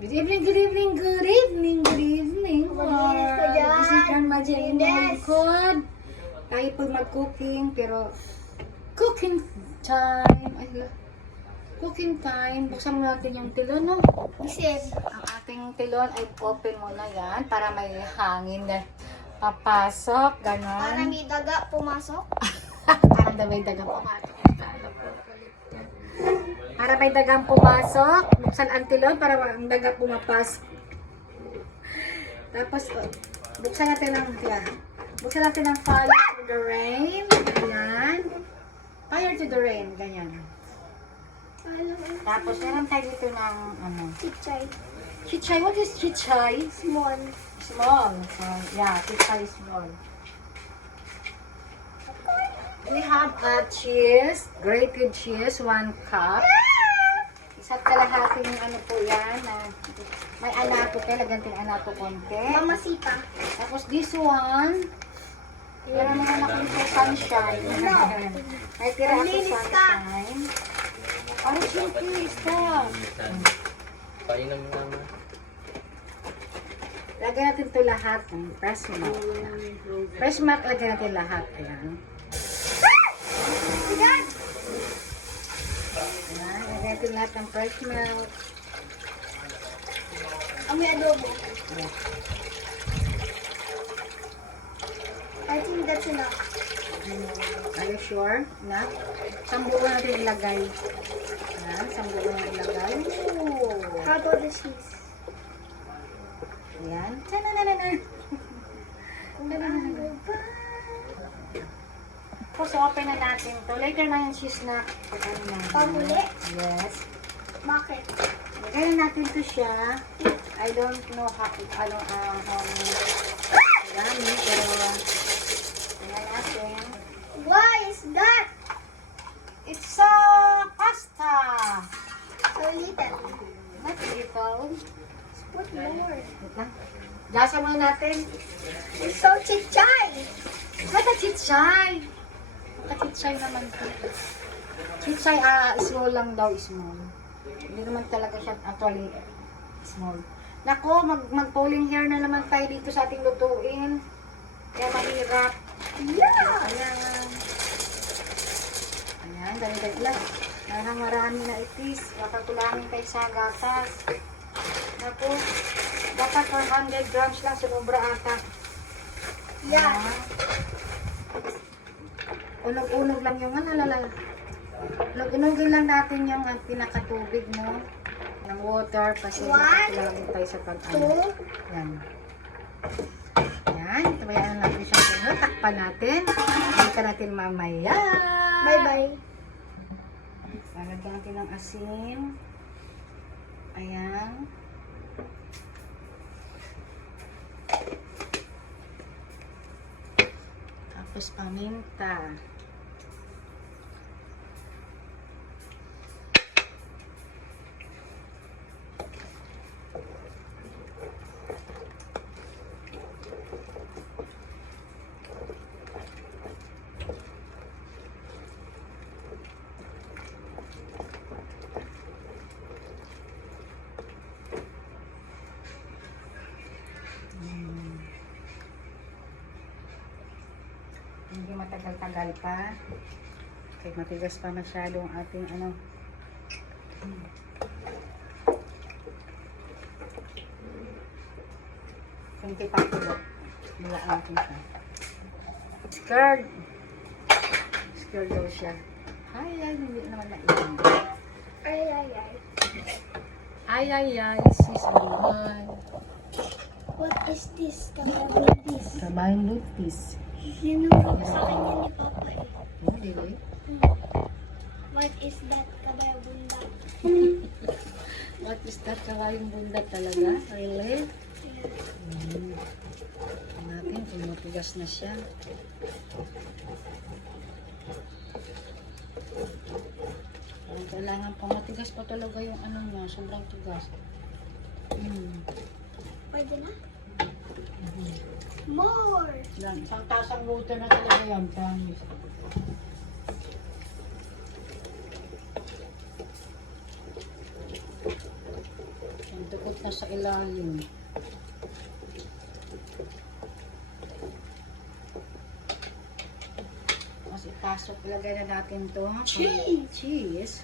Good evening, good evening, good evening, good evening. This is Grandma Jane Code. Tayo po mag-cooking, pero cooking time. Ay, cooking time. Buksan mo natin yung tilon, no? Isip. Ang ating tilon ay open muna yan para may hangin na papasok. Ganon. Para may daga pumasok. Parang may dagang pumasok. Para may dagang pumasok. Buksan ang tilon para ang daga pumapasok. Tapos, buksan natin ang, buksan natin ang fire to the rain. Ayan. Fire to the rain. Ganyan. Tapos, meron tayo dito ng, ano. Chichay. Chichay. What is chichay? Small. Small. So, yeah, chichay small. We have cheese, grated cheese, 1 cup. Isa't kalahating ano po yan. May anato kayo, laganting anato konti. Mamasita. Tapos this one, meron naman ako dito sunshine. May tira ako sunshine. Ano chili stop? Painom naman. Lagyan natin ito lahat ng fresh milk. Fresh milk, lagyan natin lahat. Ayan. Ayan, lagyan natin lahat ng fresh milk. May adobo. Ayan. I think that's enough. Are you sure? Na? Sambuan natin ilagay. Ayan, sambuan natin ilagay. Ooh. How about the cheese? Ayan. Tananana. Tapos open na natin to. Later na yung cheese na. Pamuli? Yes. Bakit? Lagyan natin to siya. I don't know how dami, pero tingnan natin. Why is that? It's pasta. So little. Not little. Put more. Wait lang. Gasa muna natin. It's so chichay. Chichay. Chichay naman to. Chichay, small lang daw, small. Hindi naman talaga siya actually small. Nako, mag-pulling hair na naman tayo dito sa ating lutuin. Kaya mahirap. Yeah. Ayan. Ayan, dali-dali lang. Marami na itis. Baka kulangin tayo sa gatas. Nako, dapat 100 grams lang, sobra ata. Yeah. Unog-unog lang yung lala. Unog-unogin lang natin yung pinakatubig mo ng water kasi kulangin tayo sa pag-ano. Yan. Yan. Tabayaan natin siya. Takpan natin. Balikan natin mamaya. Bye-bye. Lalagyan natin ng asin. Ayan. Tapos paminta. Hindi matagal-tagal pa. Okay, matigas pa masyado ang ating ano. Kunti pa ito. Bula natin siya. Skirt. Skirt daw siya. Ay, hindi naman nailan. Ay, ay, ay. Ay, sis Buhay. What is this? Kabayan this. Kabayan lutis. Yun ang sa kanya ni Papa eh. Hindi. What is that? Kabayan bunda. What is that? Kabayang bunda talaga? Really? Natin, pumutigas na siya. Kailangan pa matigas pa talaga yung ano niya, sobrang tigas. Pwede na? More! Yan, isang tasang buto na talaga yan, promise. Ang tukot na siya sa ilalim. Tapos ipasok, ilagay na natin to. Cheese. Cheese.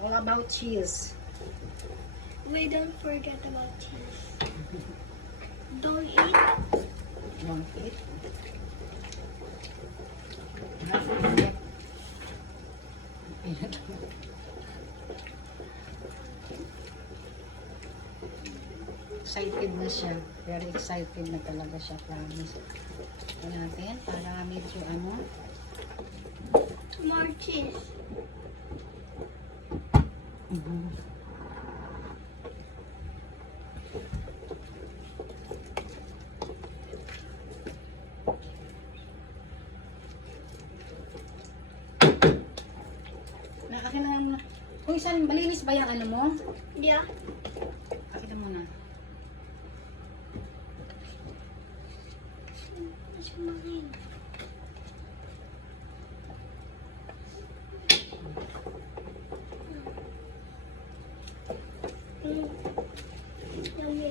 All about cheese. We don't forget about cheese. Don't eat. Don't eat. Not forget. Excited na siya. Very excited na talaga siya. Promise. Ito natin para medyo ano. More cheese. Akin na muna. Kung saan, malinis ba yung ano mo? Yeah. Akin na muna. It's mine. Yummy.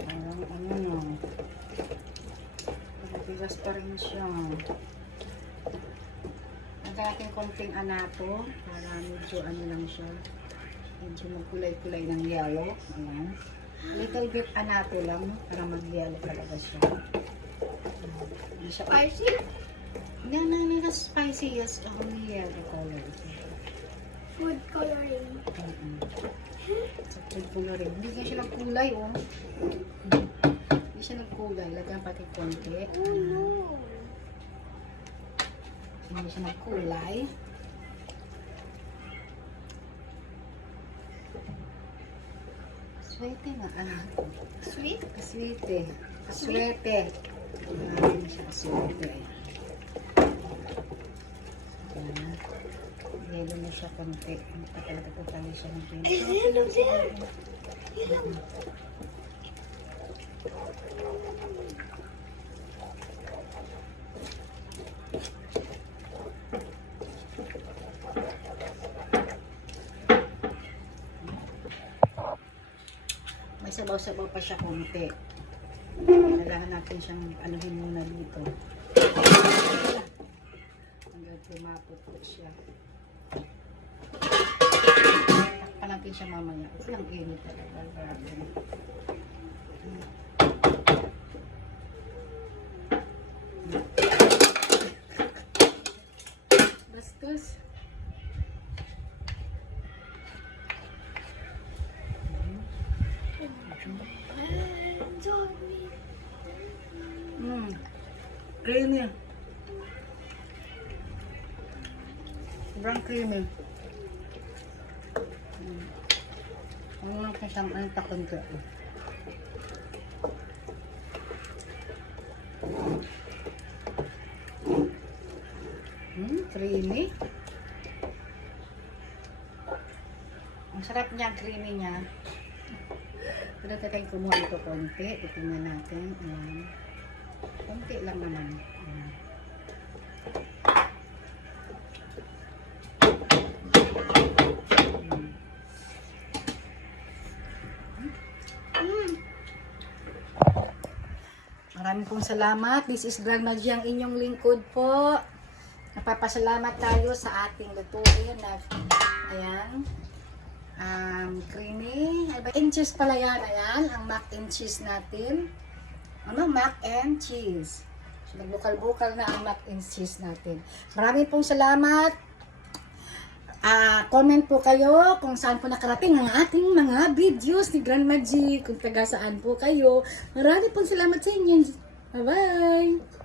Parang ano. Bigas pa rin siya. Lagyan natin konting anato para medyo ano lang siya. Medyo magkulay-kulay ng yellow. Ayan. A little bit anato lang para mag-yellow talaga siya. Hindi siya Spicy? Hindi na spicy. Yes, only yellow color. Food coloring. Sa food coloring. Hindi nga siya nagkulay, oh. Hindi siya nagkulay. Lagyan pati konti. Oh no. Hindi siya nagkulay. Swerte nga. Sweet? Kaswerte. Kaswerte. Hindi siya kaswerte. Ayan. Yelo na siya konti. Hindi pa talaga po tayo siya ng pino. Is yellow there? Yellow. May sabaw-sabaw pa siya konti. Kailangan natin siyang anuhin muna dito. Hanggang tumapot po siya. Takpan natin siya mamaya. Ito lang init talaga. Grabe. Bastos. Creamy. Sobrang creamy. Ano lang siya siyang ang takon ko. Creamy. Ang sarap niya, ang creamy niya. Pero tayong kumuha ito konti. Titingnan natin. Ayan. Konti lang naman. Ayan. Maraming pong salamat. This is Grandma G, ang inyong lingkod po. Napapasalamat tayo sa ating lutuin na ayan. Creamy. And cheese pala yan. Ayan. Ang mac and cheese natin. Ano? Mac and cheese. So, nagbukal-bukal na ang mac and cheese natin. Maraming pong salamat. Comment po kayo kung saan po nakarating ang ating mga videos ni Grandma G. Kung taga saan po kayo. Maraming pong salamat sa inyo. Bye-bye!